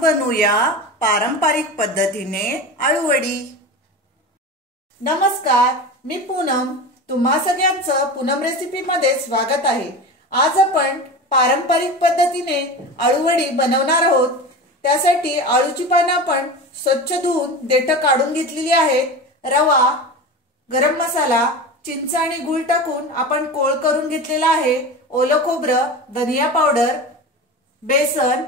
बनवूया पारंपरिक पद्धतीने आळूवडी। नमस्कार, मी पूनम। तुम्हा सगळ्यांचं पूनम रेसिपी मध्ये स्वागत आहे। आज आपण पारंपरिक पद्धतीने आळूवडी बनवणार आहोत। त्यासाठी आळूची पाने आपण स्वच्छ धुवून देठ काढून घेतलेली आहेत। रवा, गरम मसाला, चिंच आणि गूळ टाकून आपण कोळ करून घेतलेला आहे। ओलं खोबरं, धनिया पावडर, बेसन,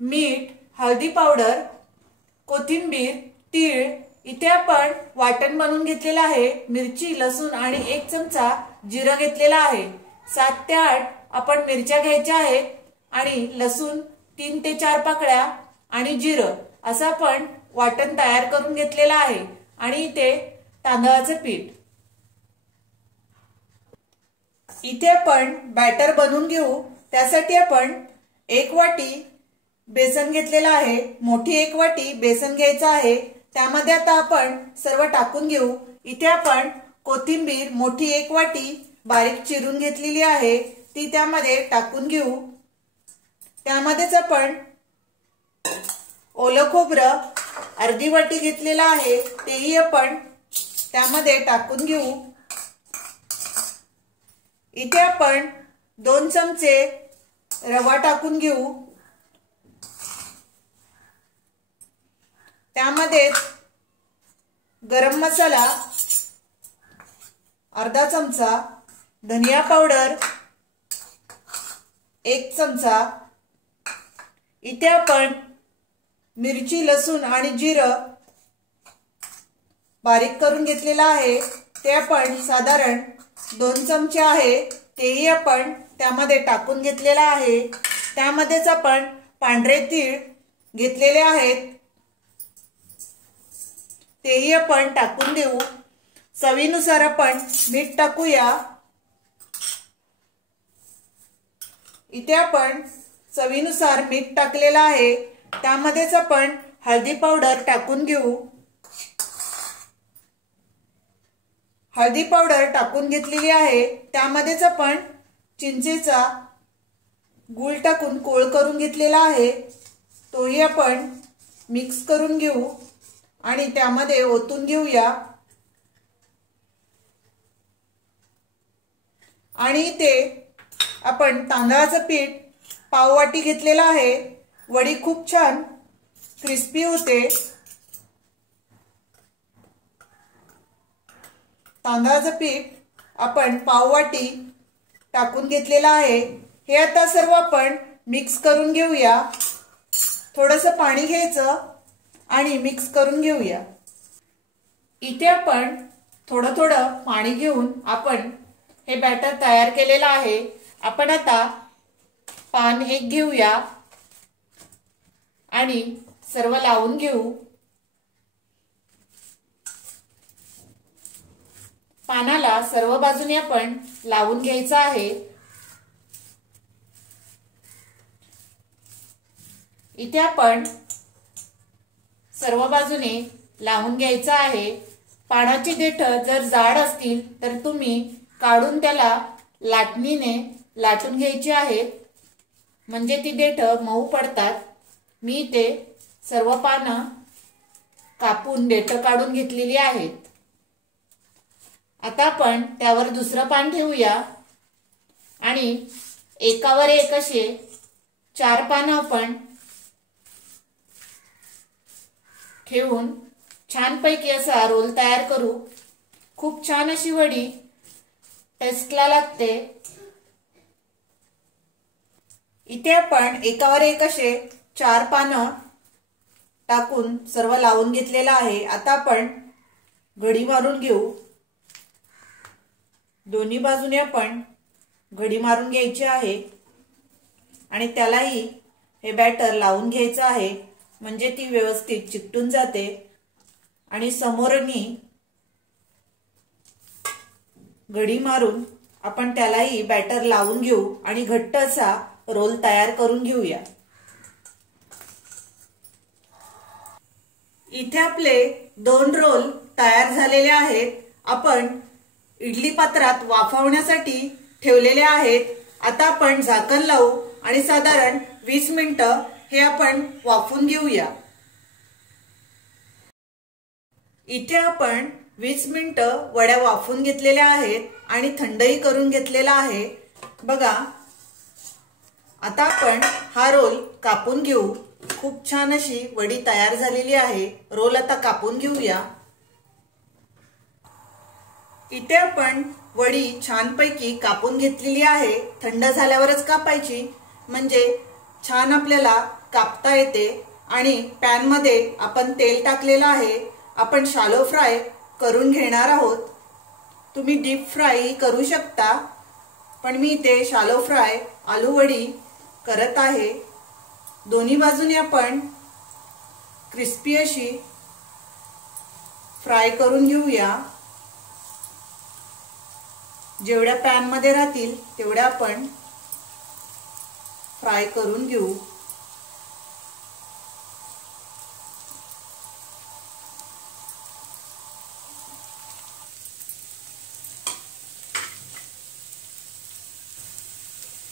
मीठ, हळदी पावडर, कोथिंबीर, तीळ इथे आपण वाटण बनवून घेतलेला आहे। मिरची, लसूण आणि 1 चमचा जिरं घेतलेला आहे। 7 ते 8 आपण मिरच्या घ्यायच्या आहेत आणि लसूण 3 ते 4 पाकळ्या आणि जिरं असं आपण वाटण तयार करून घेतलेला आहे। आणि इथे तांदळाचे पीठ, इथे आपण बॅटर बनवून घेऊ। त्यासाठी आपण 1 वाटी बेसन घेतलेला आहे। मोठी 1 वाटी बेसन घ्यायचं आहे। त्यामध्ये आता आपण सर्व टाकून घेऊ। इथे आपण कोथिंबीर मोठी 1 वाटी बारीक चिरून घेतलेली आहे, ती त्यामध्ये टाकून घेऊ। त्यामध्येच आपण ओलं खोबरं अर्धी वाटी घेतलेलं आहे, तेही आपण त्यामध्ये टाकून घेऊ। इथे आपण 2 चमचे रवा टाकून घेऊ। त्यामध्ये गरम मसाला अर्धा चमचा, धनिया पावडर 1 चमचा, इथे आपण मिरची, लसूण आणि जिरं बारीक करून घेतलेला आहे, ते आपण साधारण 2 चमचे आहे, तेही आपण त्यामध्ये टाकून घेतलेला आहे। त्यामध्येच आपण पांढरे तीळ घेतलेले आहेत, तेही आपण टाकून देऊ। चवीनुसार आपण मीठ टाकूया। इथे आपण चवीनुसार मीठ टाकलेलं आहे। त्यामध्येच आपण हळदी पावडर टाकून घेऊ। हळदी पावडर टाकून घेतलेली आहे। त्यामध्येच आपण चिंचेचा गूळ टाकून कोळ करून घेतलेला आहे, तोही आपण मिक्स करून घेऊ आणि त्यामध्ये ओतून घेऊया। आणि इथे आपण तांदळाचं पीठ पाव वाटी घेतलेला आहे। वडी खूप छान क्रिस्पी होते। तांदळाचं पीठ आपण पाव वाटी टाकून घेतलेला आहे। हे आता सर्व आपण मिक्स करून घेऊया। थोडंसं पाणी घ्यायचं आणि मिक्स करून घेऊया। इथे आपण थोडं थोडं पाणी घेऊन आपण हे बॅटर तयार केलेलं आहे। आपण आता पान 1 घेऊया आणि सर्व लावून घेऊ। पानाला सर्व बाजूने आपण लावून घ्यायचं आहे। इथे आपण सर्व बाजूने लावून घ्यायचं आहे। पानाची देठ जर जाड असतील तर तुम्ही काढून त्याला लाटणीने लाटून घ्यायची आहेत, म्हणजे ती देठ मऊ पडतात। मी इथे सर्व पानं कापून देठ काढून घेतलेली आहेत। आता आपण त्यावर दुसरं पान ठेवूया आणि एकावर एक असे 4 पानं आपण ठेवून छानपैकी असा रोल तयार करू। खूप छान अशी वडी टेस्टला लागते। इथे आपण एकावर एक असे 4 पानं टाकून सर्व लावून घेतलेलं आहे। आता आपण घडी मारून घेऊ। दोन्ही बाजूने आपण घडी मारून घ्यायची आहे आणि त्यालाही हे बॅटर लावून घ्यायचं आहे, म्हणजे ती व्यवस्थित चिकटून जाते। आणि समोरनी घडी मारून आपण त्यालाही बॅटर लावून घेऊ आणि घट्ट असा रोल तयार करून घेऊया। इथे आपले 2 रोल तयार झालेले आहेत। आपण इडली पात्रात वाफवण्यासाठी ठेवलेले आहेत। आता आपण झाकण लावू आणि साधारण 20 मिनिटं हे आपण वाफवून घेऊया। इथे आपण 20 मिनिटं वड्या वाफवून घेतलेल्या आहेत आणि थंडही करून घेतलेला आहे। बघा, आता आपण हा रोल कापून घेऊ। खूप छान अशी वडी तयार झालेली आहे। रोल आता कापून घेऊया। इथे आपण वडी छानपैकी कापून घेतलेली आहे। थंड झाल्यावरच कापायची, म्हणजे छान आपल्याला कापता येते। आणि पॅन मध्ये आपण तेल टाकलेलं आहे। आपण शॅलो फ्राय करून घेणार आहोत। तुम्ही डीप फ्राय करू शकता, पण मी इथे शॅलो फ्राय आलू वडी करत आहे। दोन्ही बाजूने आपण क्रिस्पी अशी फ्राय करून घेऊया। जेवढ्या पॅन मध्ये राहतील तेवढ्या आपण फ्राय करून घेऊ।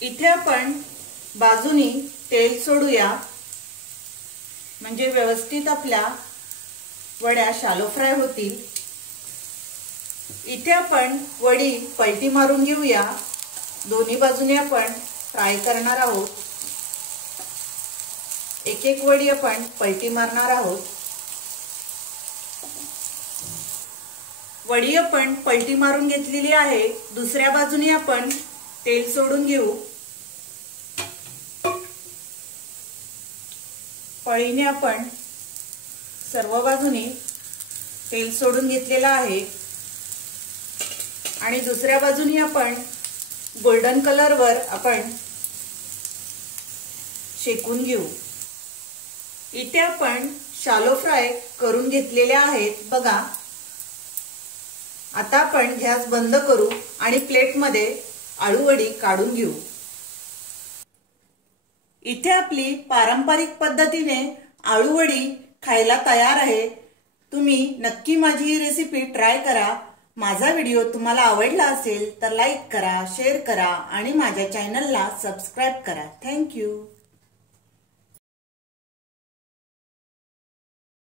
इथे आपण बाजूनी तेल सोडूया, म्हणजे व्यवस्थित आपल्या वड्या शॅलो फ्राय होतील। इथे आपण वडी पलटी मारून घेऊया। दोन्ही बाजूने आपण फ्राय करणार आहोत। एक एक वडी आपण पलटी मारणार आहोत। वडी आपण पलटी मारून घेतलेली आहे। दुसऱ्या बाजूने आपण तेल सोडून घेऊ। पळीने आपण सर्व बाजूने तेल सोडून घेतलेला आहे आणि दुसऱ्या बाजूने आपण गोल्डन कलरवर आपण शेकून घेऊ। इथे आपण शॅलो फ्राय करून घेतलेल्या आहेत। बघा, आता आपण गॅस बंद करू आणि प्लेटमध्ये आळू वडी काढून घेऊ। इथे आपली पारंपरिक पद्धतीने आळू वडी खायला तयार आहे। तुम्ही नक्की माझी ही रेसिपी ट्राय करा। माझा व्हिडिओ तुम्हाला आवडला असेल तर लाईक करा, शेअर करा आणि माझ्या चॅनलला सबस्क्राइब करा। Thank you.